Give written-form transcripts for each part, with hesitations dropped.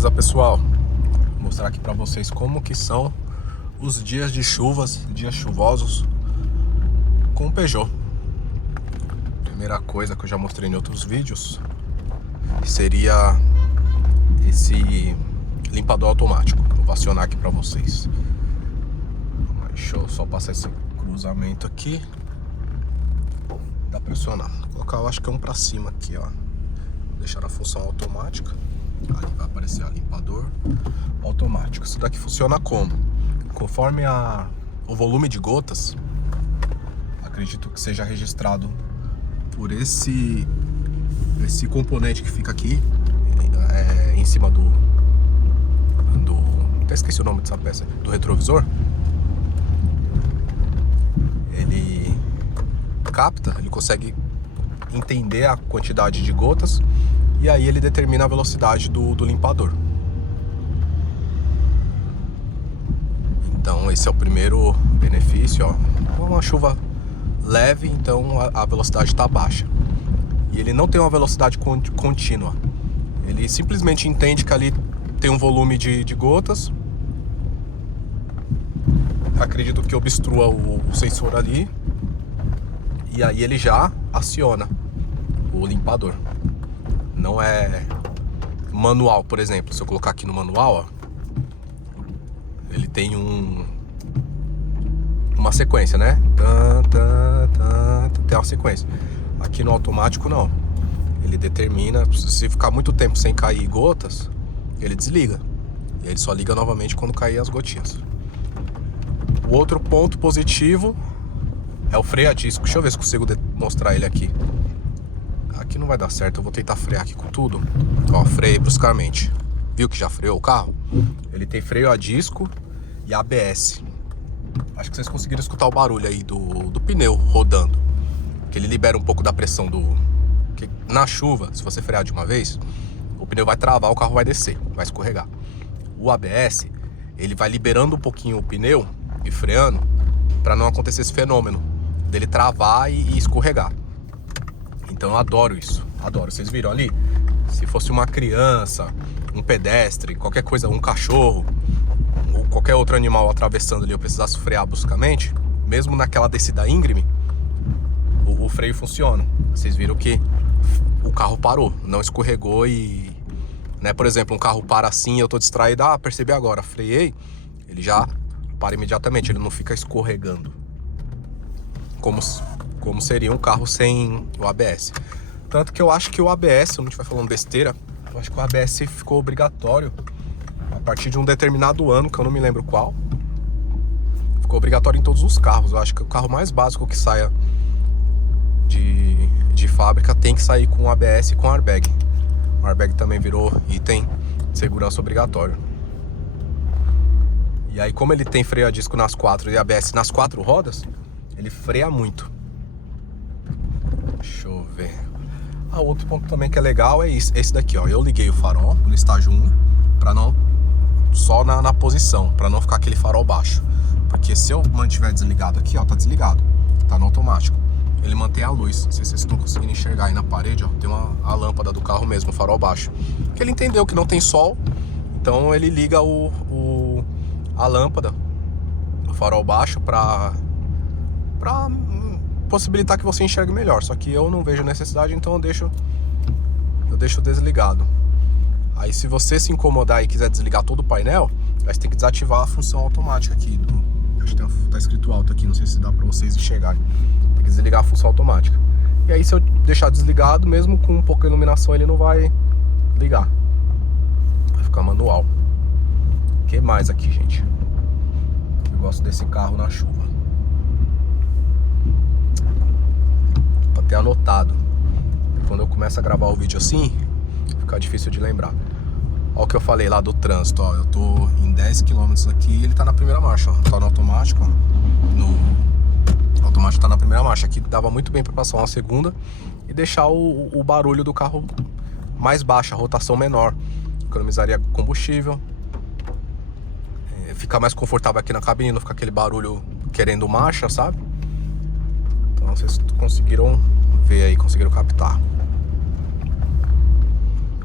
Beleza, pessoal? Vou mostrar aqui pra vocês como que são os dias de chuvas, dias chuvosos com o Peugeot. Primeira coisa que eu já mostrei em outros vídeos seria esse limpador automático. Eu vou acionar aqui pra vocês. Deixa eu só passar esse cruzamento aqui. Dá pra acionar. Vou colocar, eu acho que é um pra cima aqui, ó. Deixar na função automática. Ali vai aparecer o limpador automático. Isso daqui funciona como? Conforme o volume de gotas, acredito que seja registrado por esse componente que fica aqui em cima do até esqueci o nome dessa peça, do retrovisor. Ele capta, ele consegue entender a quantidade de gotas e aí ele determina a velocidade do limpador. Então esse é o primeiro benefício, ó. Uma chuva leve, então a velocidade está baixa. E ele não tem uma velocidade contínua. Ele simplesmente entende que ali tem um volume de gotas. Acredito que obstrua o sensor ali. E aí ele já aciona o limpador. Não é manual, por exemplo. Se eu colocar aqui no manual, ó, ele tem uma sequência, né? Tem uma sequência. Aqui no automático não. Ele determina, se ficar muito tempo sem cair gotas, ele desliga. E ele só liga novamente quando cair as gotinhas. O outro ponto positivo é o freio a disco. Deixa eu ver se consigo mostrar ele aqui. Aqui não vai dar certo, eu vou tentar frear aqui com tudo. Ó, freiei bruscamente. Viu que já freou o carro? Ele tem freio a disco e ABS. Acho que vocês conseguiram escutar o barulho aí do pneu rodando. Que ele libera um pouco da pressão que na chuva, se você frear de uma vez, o pneu vai travar, o carro vai descer, vai escorregar. O ABS, ele vai liberando um pouquinho o pneu e freando para não acontecer esse fenômeno dele travar e escorregar. Então eu adoro isso, adoro. Vocês viram ali? Se fosse uma criança, um pedestre, qualquer coisa, um cachorro ou qualquer outro animal atravessando ali, eu precisasse frear bruscamente, mesmo naquela descida íngreme, o freio funciona. Vocês viram que o carro parou, não escorregou e... né, por exemplo, um carro para assim, eu tô distraído, percebi agora, freiei, ele já para imediatamente, ele não fica escorregando. Como seria um carro sem o ABS. Tanto que eu acho que o ABS, se eu não estiver falando besteira, eu acho que o ABS ficou obrigatório a partir de um determinado ano, que eu não me lembro qual. Ficou obrigatório em todos os carros. Eu acho que o carro mais básico que saia de fábrica tem que sair com ABS e com airbag. O airbag também virou item de segurança obrigatório. E aí, como ele tem freio a disco nas quatro e ABS nas quatro rodas, ele freia muito. Deixa eu ver. Outro ponto também que é legal é esse daqui, ó. Eu liguei o farol no estágio 1 para não... só na posição, para não ficar aquele farol baixo. Porque se eu mantiver desligado aqui, ó, tá desligado, tá no automático. Ele mantém a luz. Não sei se vocês estão conseguindo enxergar aí na parede, ó. Tem a lâmpada do carro mesmo, o farol baixo. Porque ele entendeu que não tem sol, então ele liga a lâmpada, o farol baixo, pra possibilitar que você enxergue melhor. Só que eu não vejo necessidade, então eu deixo desligado. Aí se você se incomodar e quiser desligar todo o painel, aí você tem que desativar a função automática aqui. Acho que tá escrito alto aqui, não sei se dá pra vocês enxergarem. Tem que desligar a função automática. E aí se eu deixar desligado, mesmo com pouca iluminação, ele não vai ligar. Vai ficar manual. O que mais aqui, gente? Eu gosto desse carro na chuva. Pra ter anotado. Quando eu começo a gravar o vídeo assim, fica difícil de lembrar. Olha o que eu falei lá do trânsito, ó. Eu tô em 10 km aqui e ele tá na primeira marcha, ó. Tá no automático, ó. No automático tá na primeira marcha. Aqui dava muito bem pra passar uma segunda e deixar o barulho do carro mais baixo, a rotação menor. Economizaria combustível. Ficar mais confortável aqui na cabine, não ficar aquele barulho querendo marcha, sabe? Então vocês conseguiram ver aí, conseguiram captar.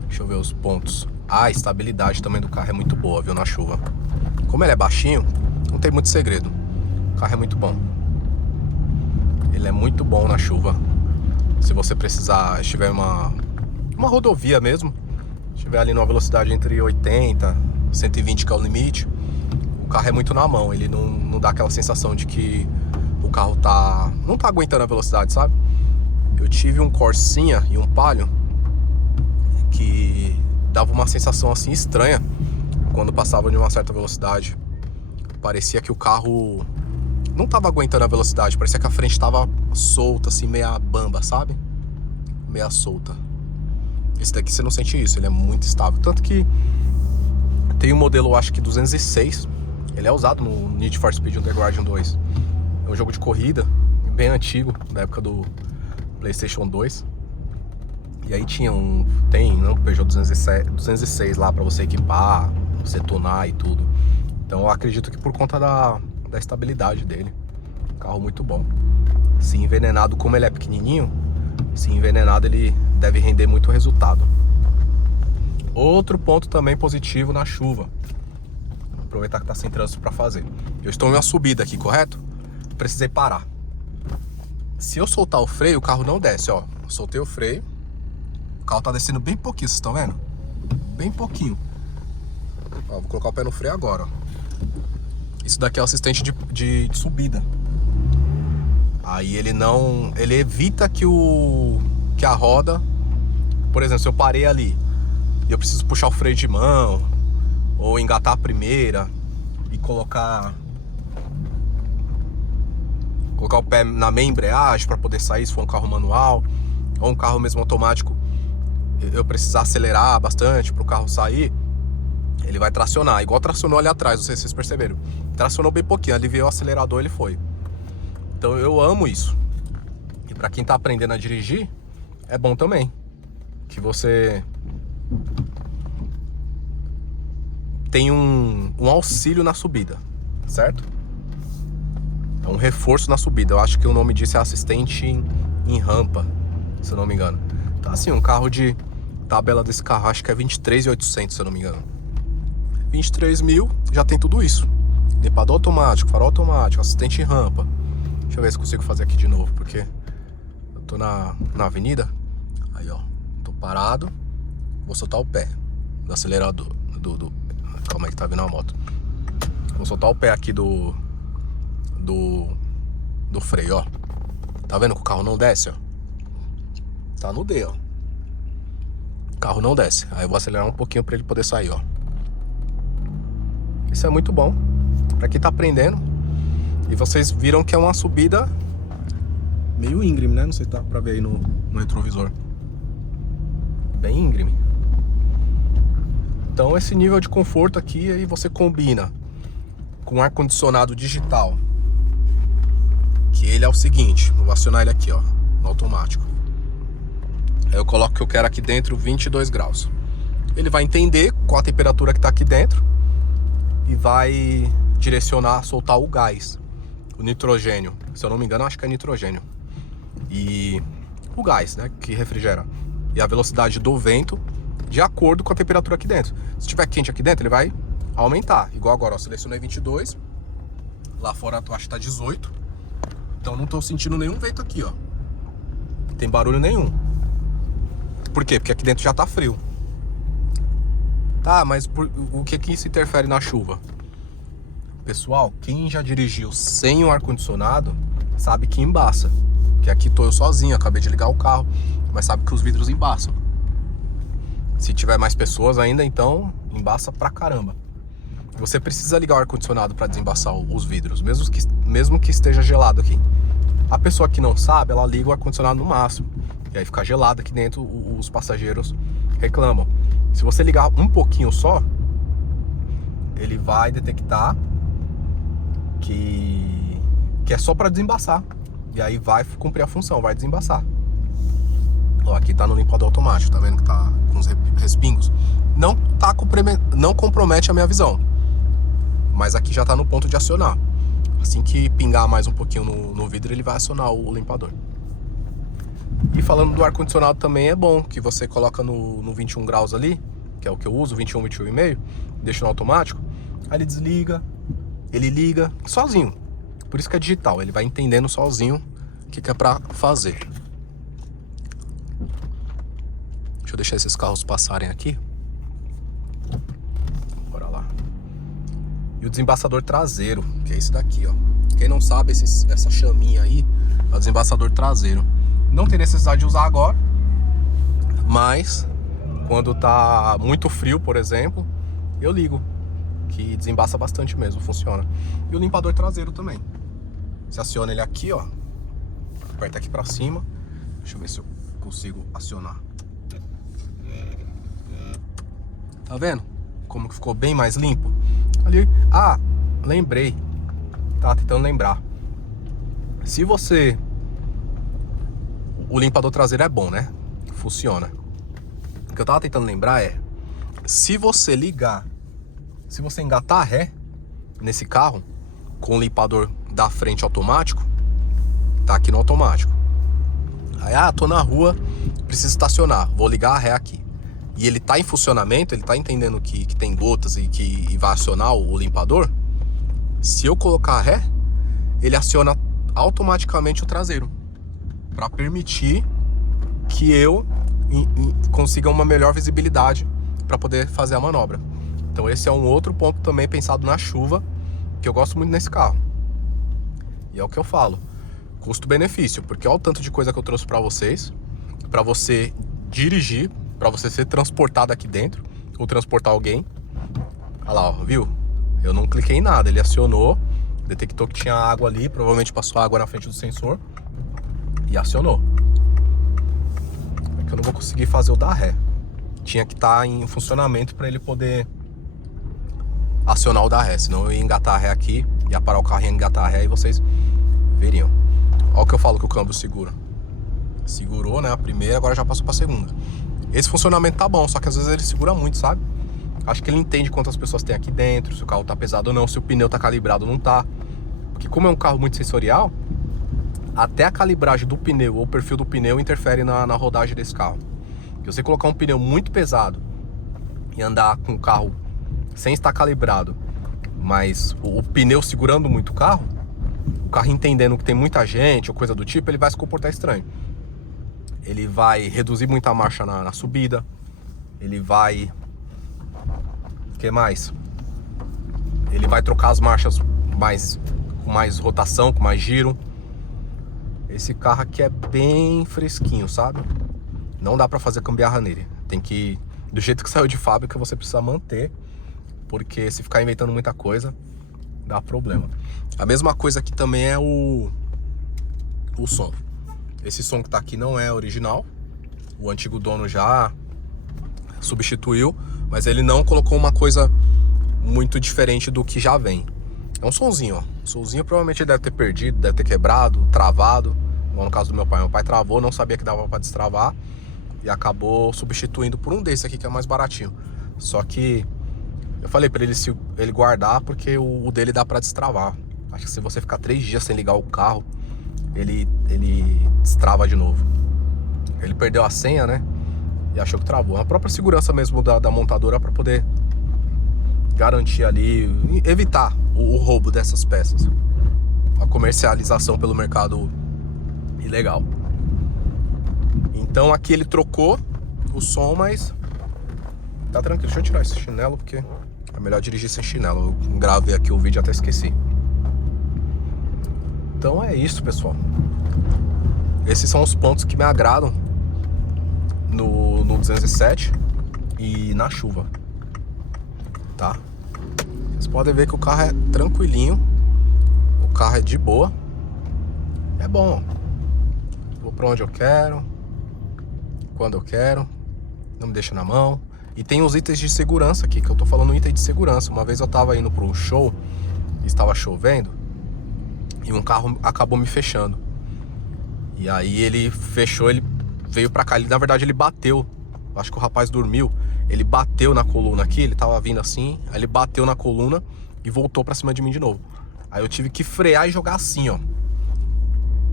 Deixa eu ver os pontos A estabilidade também do carro é muito boa, viu, na chuva. Como ele é baixinho, não tem muito segredo. O carro é muito bom. Ele é muito bom na chuva. Se você precisar, estiver em uma rodovia mesmo, estiver ali numa velocidade entre 80 e 120, que é o limite, o carro é muito na mão. Ele não dá aquela sensação de que o carro não tá aguentando a velocidade, sabe? Eu tive um Corsinha e um Palio que dava uma sensação assim estranha quando passava de uma certa velocidade. Parecia que o carro não tava aguentando a velocidade, parecia que a frente tava solta, assim, meia bamba, sabe? Meia solta. Esse daqui você não sente isso, ele é muito estável. Tanto que tem um modelo, acho que 206, ele é usado no Need for Speed Underground 2. É um jogo de corrida, bem antigo, da época do PlayStation 2. E aí tem um Peugeot 206 lá pra você equipar, você tunar e tudo. Então eu acredito que por conta da estabilidade dele. Carro muito bom. Se envenenado, como ele é pequenininho, se envenenado ele deve render muito resultado. Outro ponto também positivo na chuva. Vou aproveitar que tá sem trânsito pra fazer. Eu estou em uma subida aqui, correto? Precisei parar. Se eu soltar o freio, o carro não desce, ó. Eu soltei o freio. O carro tá descendo bem pouquinho, vocês estão vendo? Bem pouquinho. Ó, vou colocar o pé no freio agora, ó. Isso daqui é o assistente de subida. Aí ele evita que a roda, por exemplo, se eu parei ali e eu preciso puxar o freio de mão ou engatar a primeira e colocar o pé na meia embreagem para poder sair, se for um carro manual ou um carro mesmo automático, eu precisar acelerar bastante para o carro sair, ele vai tracionar, igual tracionou ali atrás, não sei se vocês perceberam. Tracionou bem pouquinho, aliviou o acelerador, ele foi. Então eu amo isso. E pra quem tá aprendendo a dirigir, é bom também. Que você tem um auxílio na subida, certo? É um reforço na subida. Eu acho que o nome disso é assistente em rampa, se eu não me engano. Então assim, um carro de tabela desse carro, acho que é 23.800, se eu não me engano. 23 mil, já tem tudo isso. Limpador automático, farol automático, assistente em rampa. Deixa eu ver se consigo fazer aqui de novo, porque eu tô na avenida. Aí, ó, tô parado. Vou soltar o pé do acelerador. Calma aí que tá vindo a moto. Vou soltar o pé aqui do freio, ó. Tá vendo que o carro não desce, ó? Tá no D, ó. O carro não desce. Aí eu vou acelerar um pouquinho pra ele poder sair, ó. Isso é muito bom pra quem tá aprendendo. E vocês viram que é uma subida meio íngreme, né? Não sei se dá pra ver aí no retrovisor. Bem íngreme. Então esse nível de conforto aqui, aí você combina com ar-condicionado digital. Que ele é o seguinte, vou acionar ele aqui, ó, no automático. Aí eu coloco que eu quero aqui dentro 22 graus. Ele vai entender qual a temperatura que tá aqui dentro e vai direcionar, soltar o gás, o nitrogênio. Se eu não me engano, acho que é nitrogênio. E o gás, né, que refrigera. E a velocidade do vento de acordo com a temperatura aqui dentro. Se tiver quente aqui dentro, ele vai aumentar. Igual agora, ó, selecionei 22. Lá fora eu acho que tá 18. Então não tô sentindo nenhum vento aqui, ó. Não tem barulho nenhum. Por quê? Porque aqui dentro já tá frio. Tá, mas o que isso interfere na chuva? Pessoal, quem já dirigiu sem o ar-condicionado sabe que embaça. Que aqui tô eu sozinho, acabei de ligar o carro, mas sabe que os vidros embaçam. Se tiver mais pessoas ainda, então embaça pra caramba. Você precisa ligar o ar-condicionado para desembaçar os vidros, mesmo que esteja gelado aqui. A pessoa que não sabe, ela liga o ar-condicionado no máximo. E aí fica gelado aqui dentro, os passageiros reclamam. Se você ligar um pouquinho só, ele vai detectar que é só para desembaçar. E aí vai cumprir a função, vai desembaçar. Ó, aqui tá no limpador automático, tá vendo que tá com os respingos? Não compromete a minha visão. Mas aqui já tá no ponto de acionar. Assim que pingar mais um pouquinho no vidro, ele vai acionar o limpador. E falando do ar-condicionado também é bom, que você coloca no 21 graus ali, que é o que eu uso, 21, 21,5, deixo no automático, aí ele desliga, ele liga sozinho. Por isso que é digital, ele vai entendendo sozinho o que é pra fazer. Deixa eu deixar esses carros passarem aqui. Bora lá. E o desembaçador traseiro, que é esse daqui, ó. Quem não sabe, essa chaminha aí é o desembaçador traseiro. Não tem necessidade de usar agora, mas quando tá muito frio, por exemplo, eu ligo, que desembaça bastante mesmo, funciona. E o limpador traseiro também. Você aciona ele aqui, ó. Aperta aqui pra cima. Deixa eu ver se eu consigo acionar. Tá vendo? Como que ficou bem mais limpo? Ali. Ah, lembrei. Tava tentando lembrar. Se você... O limpador traseiro é bom, né? Funciona. O que eu tava tentando lembrar é... Se você ligar... Se você engatar ré nesse carro com o limpador da frente automático, tá aqui no automático. Aí, tô na rua, preciso estacionar, vou ligar a ré aqui. E ele tá em funcionamento, ele tá entendendo que tem gotas e vai acionar o limpador. Se eu colocar a ré, ele aciona automaticamente o traseiro, para permitir que eu consiga uma melhor visibilidade para poder fazer a manobra. Então esse é um outro ponto também pensado na chuva, que eu gosto muito nesse carro. E é o que eu falo, custo-benefício, porque olha o tanto de coisa que eu trouxe para vocês, para você dirigir, para você ser transportado aqui dentro, ou transportar alguém. Olha lá, ó, viu? Eu não cliquei em nada, ele acionou, detectou que tinha água ali, provavelmente passou água na frente do sensor e acionou. É que eu não vou conseguir fazer o da ré. Tinha que estar em funcionamento para ele poder acionar o da ré, senão eu ia engatar a ré aqui, ia parar o carro e ia engatar a ré e vocês veriam. Olha o que eu falo que o câmbio segura. Segurou, né, a primeira, agora já passou pra segunda. Esse funcionamento tá bom, só que às vezes ele segura muito, sabe? Acho que ele entende quantas pessoas tem aqui dentro, se o carro tá pesado ou não, se o pneu tá calibrado ou não tá. Porque como é um carro muito sensorial, até a calibragem do pneu ou o perfil do pneu interfere na rodagem desse carro. Se você colocar um pneu muito pesado e andar com o carro sem estar calibrado, mas o pneu segurando muito o carro entendendo que tem muita gente ou coisa do tipo, ele vai se comportar estranho. Ele vai reduzir muito a marcha na subida, ele vai... O que mais? Ele vai trocar as marchas com mais rotação, com mais giro. Esse carro aqui é bem fresquinho, sabe? Não dá pra fazer gambiarra nele. Tem que... Do jeito que saiu de fábrica, você precisa manter, porque se ficar inventando muita coisa, dá problema. A mesma coisa aqui também é o som. Esse som que tá aqui não é original. O antigo dono já substituiu, mas ele não colocou uma coisa muito diferente do que já vem. É um sonzinho, ó. O sonzinho provavelmente ele deve ter perdido, deve ter quebrado, travado. No caso do meu pai. Meu pai travou, não sabia que dava pra destravar e acabou substituindo por um desse aqui que é mais baratinho. Só que eu falei pra ele guardar, porque o dele dá pra destravar. Acho que se você ficar 3 dias sem ligar o carro, ele destrava de novo. Ele perdeu a senha, né? E achou que travou. A própria segurança mesmo da montadora para poder garantir ali, evitar o roubo dessas peças. A comercialização pelo mercado ilegal. Então aqui ele trocou o som, mas tá tranquilo. Deixa eu tirar esse chinelo, porque é melhor dirigir sem chinelo. Eu gravei aqui o vídeo e até esqueci. Então é isso, pessoal. Esses são os pontos que me agradam no 207 e na chuva, tá? Vocês podem ver que o carro é tranquilinho, o carro é de boa, é bom. Vou pra onde eu quero, quando eu quero, não me deixa na mão. E tem os itens de segurança aqui, que eu tô falando item de segurança. Uma vez eu tava indo para um show, estava chovendo, e um carro acabou me fechando. E aí ele fechou, ele veio pra cá, na verdade ele bateu. Acho que o rapaz dormiu. Ele bateu na coluna aqui, ele tava vindo assim, aí ele bateu na coluna e voltou pra cima de mim de novo. Aí eu tive que frear e jogar assim, ó.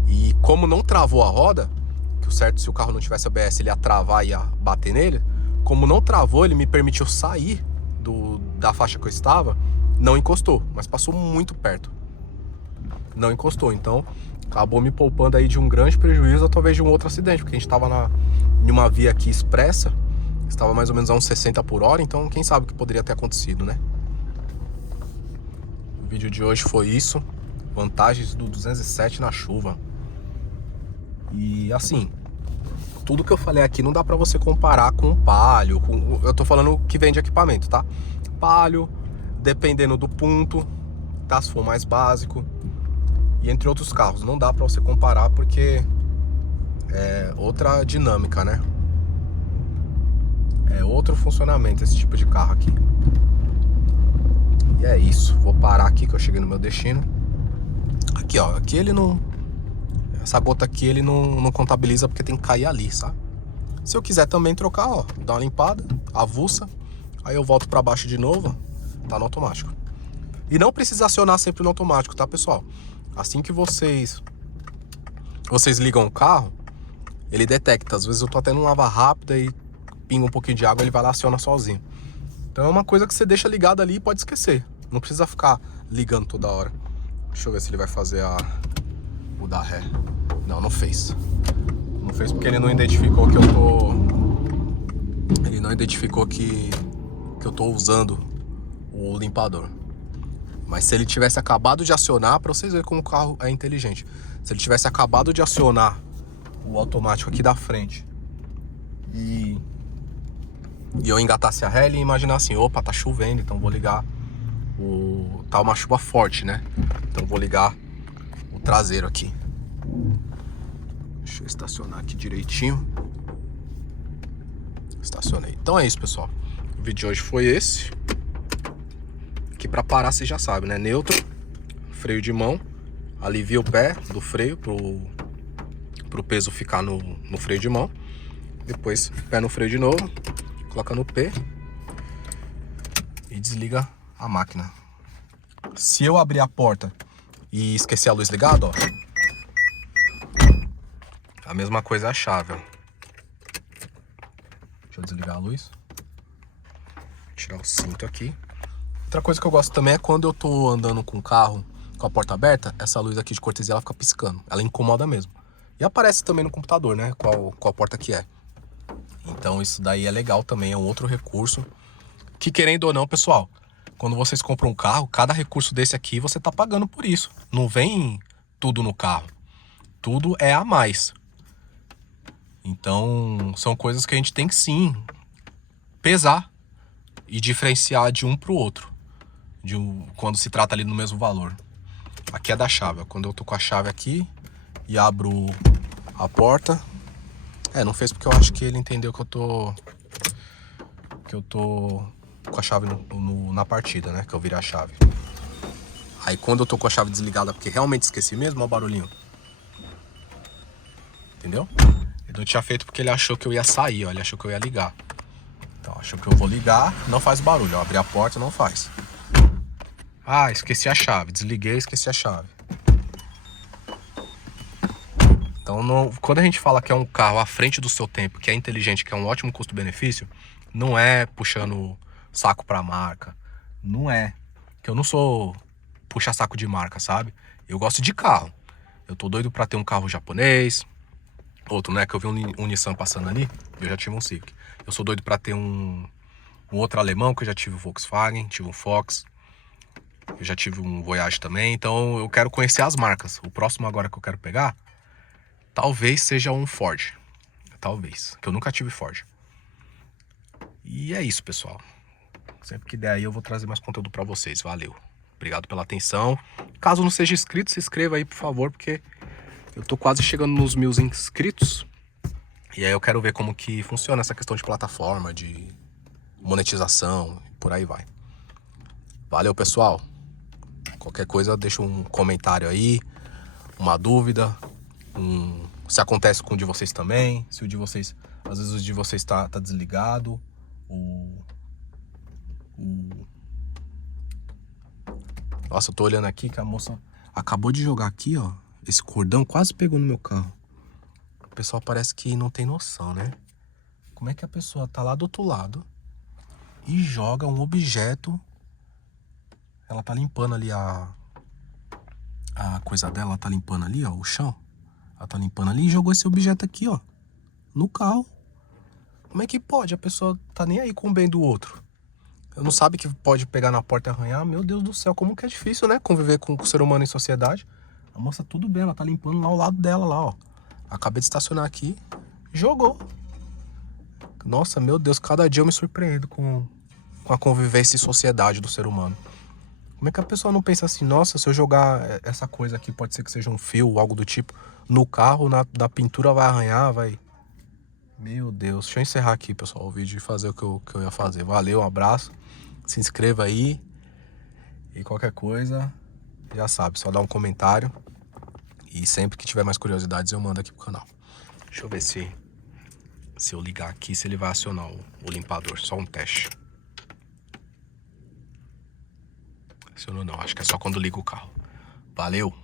E como não travou a roda, que o certo, se o carro não tivesse ABS, ele ia travar e ia bater nele, Como não travou, ele me permitiu sair da faixa que eu estava. Não encostou, mas passou muito perto. Não encostou, então acabou me poupando aí de um grande prejuízo, ou talvez de um outro acidente, porque a gente estava em uma via aqui expressa, estava mais ou menos a uns 60 por hora, então quem sabe o que poderia ter acontecido, né? O vídeo de hoje foi isso, vantagens do 207 na chuva. E assim, tudo que eu falei aqui não dá pra você comparar com o Palio, eu tô falando que vende equipamento, tá? Palio, dependendo do ponto, tá? Se for mais básico, e entre outros carros, não dá pra você comparar porque é outra dinâmica, né? É outro funcionamento esse tipo de carro aqui. E é isso, vou parar aqui que eu cheguei no meu destino. Aqui, ó, aqui ele não... Essa gota aqui ele não contabiliza porque tem que cair ali, sabe? Se eu quiser também trocar, ó, dar uma limpada, avulsa, aí eu volto pra baixo de novo, tá no automático. E não precisa acionar sempre no automático, tá, pessoal? Assim que vocês ligam o carro, ele detecta. Às vezes eu tô até num lava rápida e pinga um pouquinho de água, ele vai lá e aciona sozinho. Então é uma coisa que você deixa ligado ali e pode esquecer. Não precisa ficar ligando toda hora. Deixa eu ver se ele vai fazer o da ré. Não fez. Não fez porque ele não identificou que eu tô... Ele não identificou que eu tô usando o limpador. Mas se ele tivesse acabado de acionar, pra vocês verem como o carro é inteligente. Se ele tivesse acabado de acionar o automático aqui da frente e eu engatasse a ré, ele ia imaginar assim, opa, tá chovendo, então vou ligar tá uma chuva forte, né? Então vou ligar o traseiro aqui. Deixa eu estacionar aqui direitinho. Estacionei. Então é isso, pessoal. O vídeo de hoje foi esse. Aqui pra parar, você já sabe, né? Neutro, freio de mão, alivia o pé do freio pro peso ficar no freio de mão. Depois pé no freio de novo, coloca no P e desliga a máquina. Se eu abrir a porta e esquecer a luz ligada, ó, a mesma coisa é a chave, ó. Deixa eu desligar a luz. Tirar o cinto aqui. Outra coisa que eu gosto também é quando eu tô andando com o carro com a porta aberta, essa luz aqui de cortesia ela fica piscando. Ela incomoda mesmo. E aparece também no computador, né? Qual porta que é. Então isso daí é legal também, é um outro recurso. Que querendo ou não, pessoal, quando vocês compram um carro, cada recurso desse aqui você tá pagando por isso. Não vem tudo no carro. Tudo é a mais. Então são coisas que a gente tem que sim pesar e diferenciar de um pro outro. Quando se trata ali no mesmo valor. Aqui é da chave, ó. Quando eu tô com a chave aqui e abro a porta, não fez porque eu acho que ele entendeu que eu tô com a chave na partida, né? Que eu virei a chave. Aí quando eu tô com a chave desligada, porque realmente esqueci mesmo, ó o barulhinho. Entendeu? Ele não tinha feito porque ele achou que eu ia sair, ó. Ele achou que eu ia ligar. Então, achou que eu vou ligar, não faz barulho, ó. Abrir a porta, não faz. Ah, esqueci a chave. Desliguei, esqueci a chave. Então, quando a gente fala que é um carro à frente do seu tempo, que é inteligente, que é um ótimo custo-benefício, não é puxando saco pra marca. Não é. Que eu não sou puxa-saco de marca, sabe? Eu gosto de carro. Eu tô doido pra ter um carro japonês. Outro, né? Que eu vi um Nissan passando ali. Eu já tive um Civic. Eu sou doido pra ter um outro alemão, que eu já tive o Volkswagen, tive um Fox. Eu já tive um Voyage também. Então eu quero conhecer as marcas. O próximo agora que eu quero pegar, talvez seja um Ford. Talvez. Que eu nunca tive Ford. E é isso, pessoal. Sempre que der aí eu vou trazer mais conteúdo pra vocês. Valeu. Obrigado pela atenção. Caso não seja inscrito, se inscreva aí, por favor, porque eu tô quase chegando nos 1000 inscritos. E aí eu quero ver como que funciona essa questão de plataforma, de monetização, por aí vai. Valeu, pessoal. Qualquer coisa, deixa um comentário aí, uma dúvida, se acontece com o de vocês também, se o de vocês, às vezes o de vocês tá desligado, Nossa, eu tô olhando aqui que a moça acabou de jogar aqui, ó, esse cordão quase pegou no meu carro. O pessoal parece que não tem noção, né? Como é que a pessoa tá lá do outro lado e joga um objeto? Ela tá limpando ali a coisa dela, ela tá limpando ali, ó, o chão. Ela tá limpando ali e jogou esse objeto aqui, ó, no carro. Como é que pode? A pessoa tá nem aí com o bem do outro. Não sabe que pode pegar na porta e arranhar. Meu Deus do céu, como que é difícil, né? Conviver com o ser humano em sociedade. A moça tudo bem, ela tá limpando lá ao lado dela, lá, ó. Acabei de estacionar aqui, jogou. Nossa, meu Deus, cada dia eu me surpreendo com a convivência e sociedade do ser humano. Como é que a pessoa não pensa assim, nossa, se eu jogar essa coisa aqui, pode ser que seja um fio ou algo do tipo, no carro, na pintura vai arranhar, vai... Meu Deus, deixa eu encerrar aqui, pessoal, o vídeo e fazer o que eu ia fazer. Valeu, um abraço, se inscreva aí e qualquer coisa, já sabe, só dá um comentário e sempre que tiver mais curiosidades eu mando aqui pro canal. Deixa eu ver se eu ligar aqui, se ele vai acionar o limpador, só um teste. Acionou não, acho que é só quando liga o carro. Valeu!